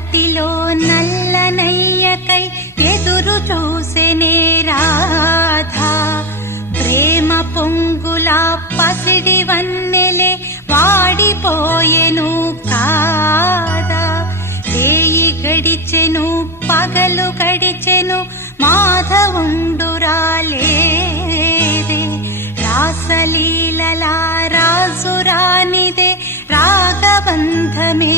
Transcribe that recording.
నాటిలో నల్లనయ్యకై ఎదురు చూసెనే రాధా. ప్రేమ పొంగులా పసిడి వన్నెలే వాడిపోయెను కాదా. రేయి గడిచెను పగలు గడిచెను మాధవుండురాలేదే. రాసలీలలా రాజురానిదే రాగబంధమే